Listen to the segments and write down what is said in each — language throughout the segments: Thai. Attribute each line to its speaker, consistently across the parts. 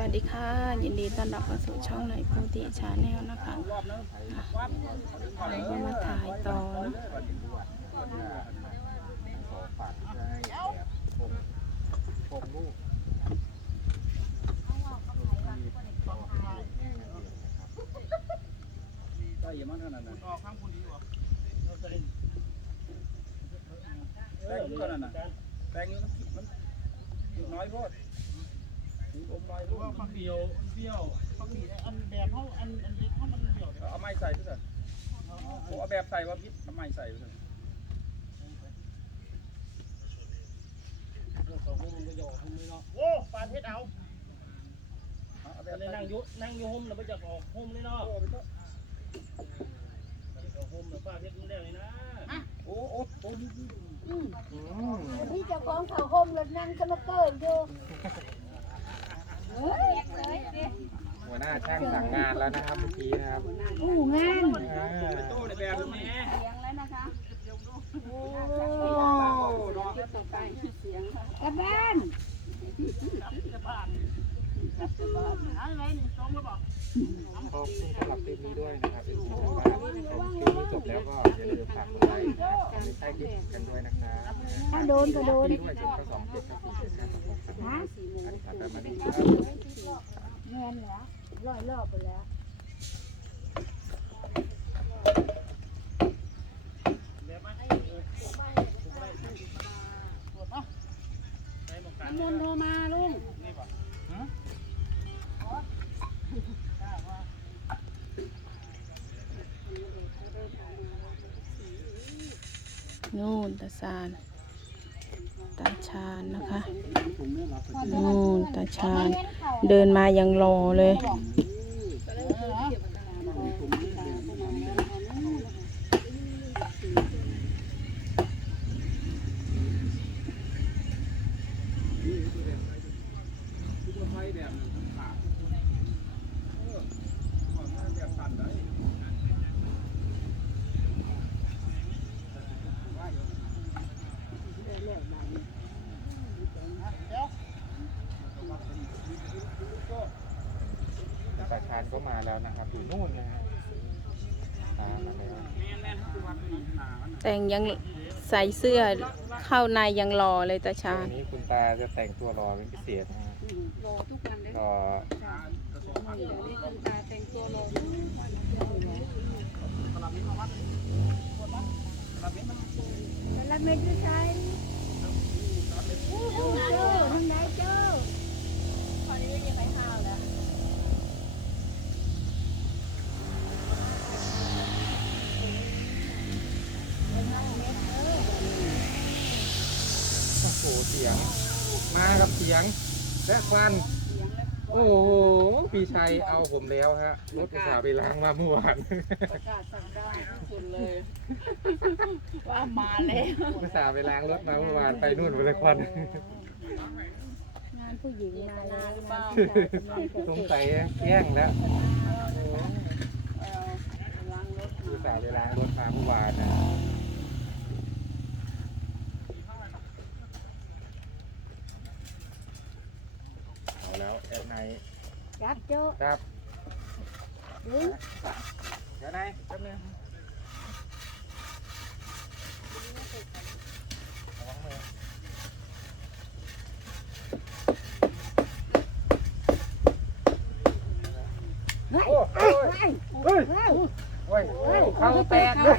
Speaker 1: วัสดีค่ะ ยินดีต้อนรับเข้าสู่ช่องในพูติชาแนลนะคะเราก็มาถ่ายต่อเนอะ
Speaker 2: ได้อยังมั้งเท่านั้นนะออกข้างคุณดีวะแตงอยู่เท่านั้นนะแตงอยู่มันมันอยู่น้อยโพด ถึงอมน้อยโพด
Speaker 3: ว่าฟักเดียวเบี้ยวฟักเดีอันแบบเขาอันอันเล็กเขามันเบี้ยวเดี๋ยว
Speaker 2: เอาไม้ใส่ด้วยสิผมเอาแบบใส่ว่าพิษเอาไม้ใส่ด้วยสิ
Speaker 3: สองมันก็หยอกมันเลยเนาะโอ้ปลาเทศเอา
Speaker 2: เอาแบบ
Speaker 3: เลย
Speaker 2: ใส่
Speaker 3: นั่งอยุนั่งอยุห่มแล้วไปจากออกห่มเลยเนาะ
Speaker 2: โอ้ไปเถอะ
Speaker 3: ออกห่มแล้วปลาเทศมันได้เลยนะ
Speaker 2: โอ้โอ้โอ้นี่นี่
Speaker 4: ที่เจ้าของเขาห่มแล้วนั่งสนุกเกอร์อยู่
Speaker 5: หัวหน้าช่างสั่งงานแล้วนะครับเมื่อกี้นะครับ
Speaker 4: อู้งาน
Speaker 2: ตู้ในแบบนี้
Speaker 4: โอ้
Speaker 2: โอ้เนาะ
Speaker 4: กลับบ้าน
Speaker 5: ขอบคุณสำหรับคลิปนี้ด้วยนะครับเป็นที่ทางบ้านชมคลิปนี้จบแล้วก็อย่าลืมฝากกดไลค์นะครับกดใต้คลิปกันด้วยนะครับ
Speaker 4: ถ้าโดนก็โดน
Speaker 5: ด้วยจุดก็สองเจ็ดกับสี่เจ็ดครับผมครับ
Speaker 4: ฮะ
Speaker 5: ครับแบบนี้ครับ
Speaker 4: เงินเหรอร้อยรอบไปแล้ว
Speaker 3: น้ำมนต์โทรมาลุง
Speaker 1: นู่นตาชาญตาชาญนะคะนู่นตาชาญเดินมายังรอเลย
Speaker 2: คือไฟแบบนั้นขาดเออแบบสั่นได้
Speaker 5: ประชานก็มาแล้วนะครับอยู่นู่นนะฮะตามมาแล้ว
Speaker 2: แม่นแม่นคือว่าเป็นหนามัน
Speaker 1: แต่งยังใส่เสื้อเข้าในยังรอเลยตาชา
Speaker 5: วั
Speaker 1: ญ
Speaker 5: นนี้คุณตาจะแต่งตัวรอเป็นพิเศษนะฮะรอทุกวันเลยรอ
Speaker 4: แล้วไม่ได้ใช้ เสี
Speaker 5: ยง มากับเสียงและควัน โอ้โหพี่ชัยเอาผมแล้วฮะรถอุตส่าห์ไปล้างมาเมื่อวาน
Speaker 1: ว่ามาแล้ว
Speaker 5: อุตส่าห์ไปล้างรถมาเมื่อวานไปนู่นไปเลยควัน
Speaker 4: งานผู้หญิงนานหรือเปล่า
Speaker 5: สงสัยแย่งแล้วอุตส่าห์ไปล้างรถมาเมื่อวานนะเอาแล้วแอดไนท์
Speaker 4: จับเจ้า
Speaker 5: ครับ
Speaker 4: ดึง
Speaker 5: แอดไนท์แป๊บนึงระวังมือ
Speaker 4: เฮ้ย
Speaker 5: โอ้
Speaker 4: เฮ้ย
Speaker 5: เฮ้ย
Speaker 4: เฮ้ย
Speaker 5: เฮ้ย
Speaker 4: เฮ้ย
Speaker 5: โอ้ยเข้าแตกเลย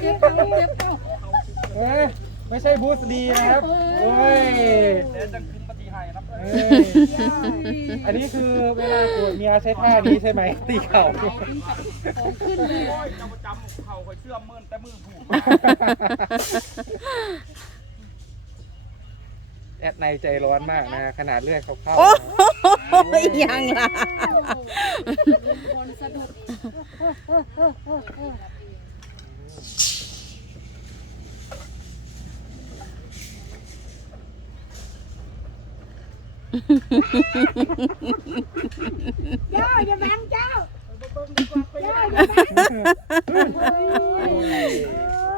Speaker 5: เฮ้ยไม่ใช่บูสดีนะครับโอ้ย
Speaker 2: เดี๋ยวจะ
Speaker 5: อันนี้คือเวลาโกรธเมียใช้ท่านี้ใช่ไหมตีเข่า
Speaker 2: โอ้ยเจ้าประจำเข่าคอยเชื่อมเมื่อนแต่มือผูก
Speaker 5: แอดในใจร้อนมากนะ ขนาดเลือดเขาเข้า
Speaker 1: โอ้โหยังล่ะ
Speaker 4: เจ้าอย่าบังเจ้าเจ้าอย่าบังเฮ้ยเอ้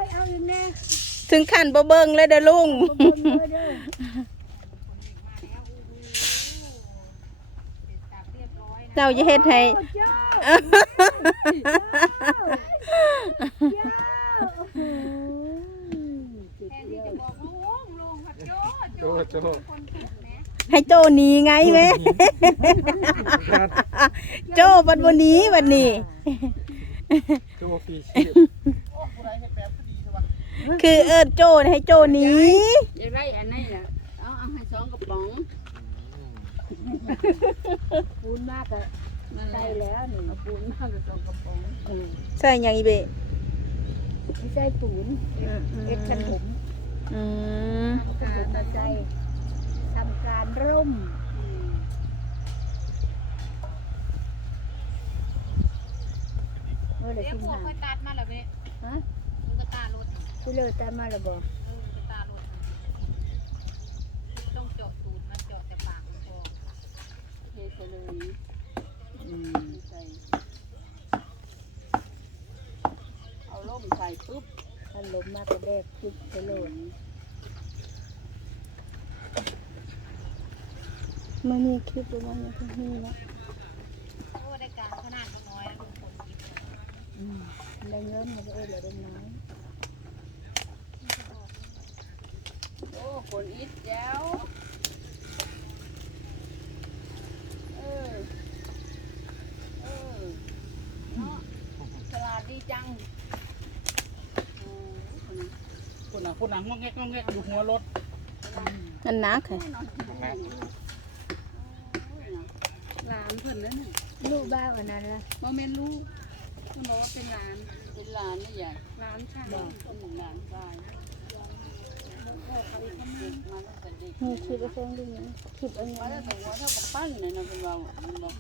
Speaker 4: ยเอาอีกแน่
Speaker 1: ถึงขั้นบ่เบิ่งเลยเด้อลุง
Speaker 4: บ่เบิ่งเลยเด้อ
Speaker 1: เจ้าจะเฮ็ดให้
Speaker 4: เจ้าเจ้าโอ้โห
Speaker 6: แทนที่จะบอกลุงลุงผัดโจ้โจ้
Speaker 5: โจโจ
Speaker 6: คนผิดนะ
Speaker 1: ให้โจหนีไงแม่ โจบัดบ่หนีบัดนี้
Speaker 5: โจปีชีพ
Speaker 1: คือเอิ้นโจให้โจหนี
Speaker 6: อย่าไรอันนี้น่ะเอาเอาให้สองกระป๋อง
Speaker 4: ปูนมากอะ
Speaker 6: นั่นแห
Speaker 4: ใส่
Speaker 6: ละ
Speaker 4: แล้วนี่
Speaker 6: เอาปูนมากกับสองกระป๋อง
Speaker 4: อืม
Speaker 1: ใส่หยังอีเบะ
Speaker 4: ไม่ใช่ปูนเอ็ดขนม
Speaker 1: อืม
Speaker 4: ขนมมาใส่ทำการร่มเมื่อไร
Speaker 6: เรียก
Speaker 4: สิ
Speaker 6: พวก
Speaker 4: หา
Speaker 6: ค่อยตัดมาแล้วเว้ย
Speaker 4: ฮะ
Speaker 6: มันก็ตารถ
Speaker 4: พี่เลิศตามมาแล้วบอก
Speaker 6: เออมันก็ตารถต้องเจาะตูดมันเจาะแต่ปากมันพอเทใส่เลยอืมใส่เอาล่มใส่ปุ๊บ
Speaker 4: ถ้าลมมากก็แดกจุดไปเลย
Speaker 1: ไม่มีคลิปหรือว่าอย่างนี้แล้ว
Speaker 6: โอ้ได้การขนาดก็น้อยแล้วลุงคนคิด
Speaker 4: อืมได้เงินมันก็เออเหลือได้น้อย
Speaker 6: โอ้คนอิดแจ้วเออเออเนาะฉลาดดีจังโอ้คนนี้
Speaker 3: คนน่ะคนน่ะงอกแงกงอกแงกอยู่หัวรถ
Speaker 1: นั่นนักค่ะ
Speaker 6: หลานเพิ่นแล้วนี่
Speaker 4: ลูกบ้าอันนั้นละ
Speaker 6: บ่แม่นลูกเพิ่นบอกว่าเป็นหลานเป็นหลานนี่ใหญ่หลานชายเป็นหลานชายเด็กมาตั้งแต่เด็ก
Speaker 1: มีคลิปแล้วเพิ่งดูนะคลิปอันนี้
Speaker 6: มาตั้งแต่หัวเท่ากับปั้นเลยนะเป็นเราเป็นบอก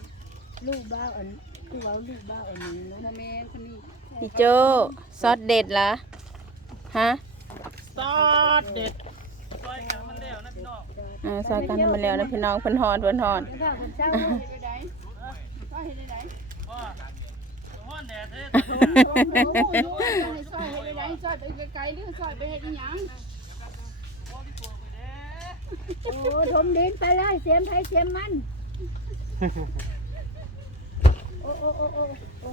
Speaker 4: ลูกบ้าอันคือว่าลูกบ้าอันนี้นะ
Speaker 6: บ่แม่นคนนี้
Speaker 1: พี่โจซอสเด็ดเหรอฮะ
Speaker 3: ซอสเด็ดซอยกันมันแล้วนะพี่น้ อ่า
Speaker 1: ซอยกันมาแล้วนะพี่น้องเพิ่นฮอดเพิ่นฮอด
Speaker 4: แล้วก็คนเศร้า
Speaker 6: เฮ็ดได้ไดก็เฮ็ดได้ได
Speaker 3: ว่าฮ้อนแดดเด้
Speaker 6: โอ้โหอยให้ซอยเฮ็ดได้ไดซอยไปไกลหรือซอยไปเฮ็ดอีหยัง
Speaker 4: โอ้ถมดินไปเลยเสียมไทยเสียมมัน โอ้โอ้โอ้โอ้โอ้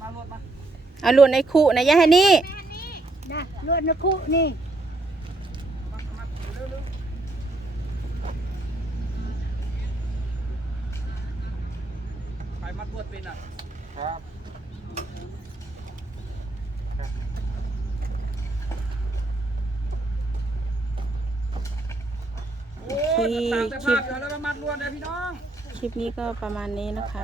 Speaker 3: มารถมา
Speaker 1: เอาลุ่นไอ้คู่นะย่าให้นี่
Speaker 4: ลวดนะคุนี่
Speaker 2: ไปมัดลวดเป็นอะ
Speaker 5: ครับ
Speaker 2: โอ้ยตามแต่ภาพเดี๋ยวแล้วมามัดลวดเลยพี่น้อง
Speaker 1: คลิปนี้ก็ประมาณนี้นะคะ